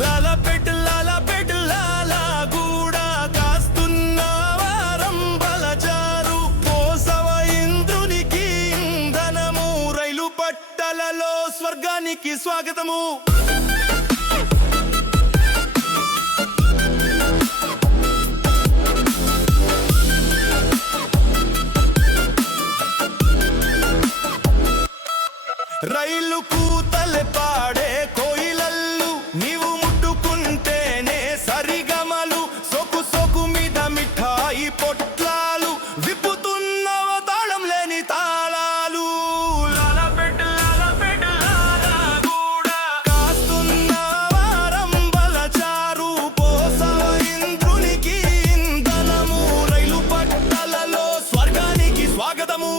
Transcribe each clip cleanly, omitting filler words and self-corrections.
లాలపెట్ లాలా కూడా కాస్తున్న వారం బలచారు పోసవ ఇంద్రునికి ఇంధనము రైలు పట్టలలో స్వర్గానికి స్వాగతము. రైలు కూతలే పాడే కోయిలల్లు నీవు ముట్టుకుంటేనే సరిగమలు సొకు సొకు మీద మిఠాయి పొట్లాలు విప్పుతున్నవ తాళం లేని తాళాలు. లాలపెట్ లాలా కూడా కాస్తున్న వారం బలచారు పోసవ ఇంద్రునికి ఇంధనము రైలు పట్టలలో స్వర్గానికి స్వాగతము.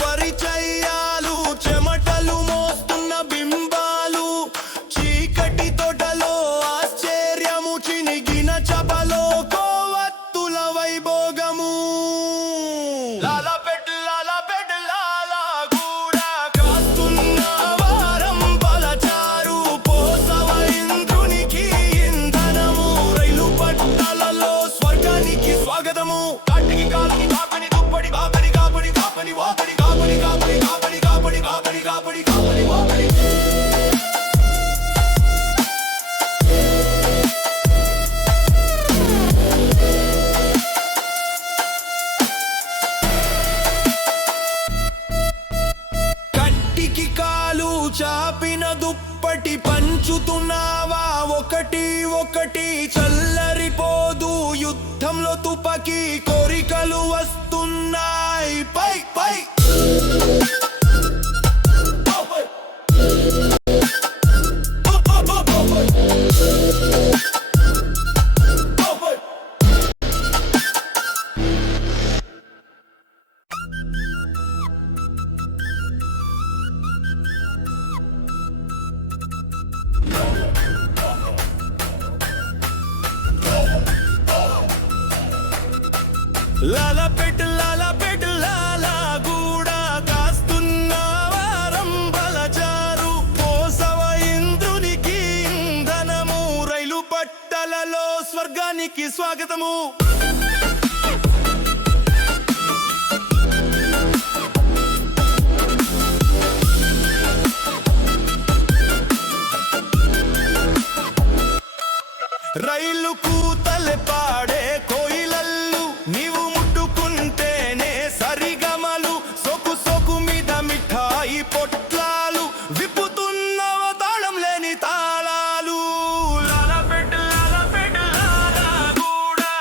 పరిచయాలు చెమటలు మోస్తున్న బింబాలు చీకటి తోటలో ఆశ్చర్యము చినిగిన చపలో కోవత్తుల వైభోగము. లాలపెట్ లాలా కూడా కాస్తున్న వారం బలచారు పోసవ ఇంద్రునికి ఇంధనము రైలు పట్టాలలో స్వర్గానికి స్వాగతము. కాటికి కాలికి కాపని దుప్పటి కాపని కాపని కాపని వాపడి కాపడి కాపడి కాపడి కాపడి కాపడి కాపడి కాపడి వాపడి. కట్టికి కాలు చాపిన దుప్పటి పంచుతున్నావా ఒకటి ఒకటి చల్లరిపోదు యుద్ధంలో తుపాకీ కోరికలు వస్తున్నాయి పై పై. లాలపెట్ లాలా కూడా కాస్తున్న వారం బలచారు పోసవ ఇంద్రునికి ఇంధనము రైలు పట్టలలో స్వర్గానికి స్వాగతము. రైలు కూతలే పాడే కోయిలల్లు నీవు ముట్టుకుంటేనే సరిగమలు సొకు సొకు మీద మిఠాయి పొట్లాలు విప్పుతున్నవ తాళం లేని తాళాలు. లాలపెట్ లాలా కూడా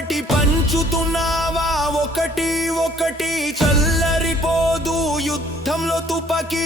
దుప్పటి పంచుతున్నావా ఒకటి ఒకటి చల్లరిపోదు యుద్ధంలో తుపాకీ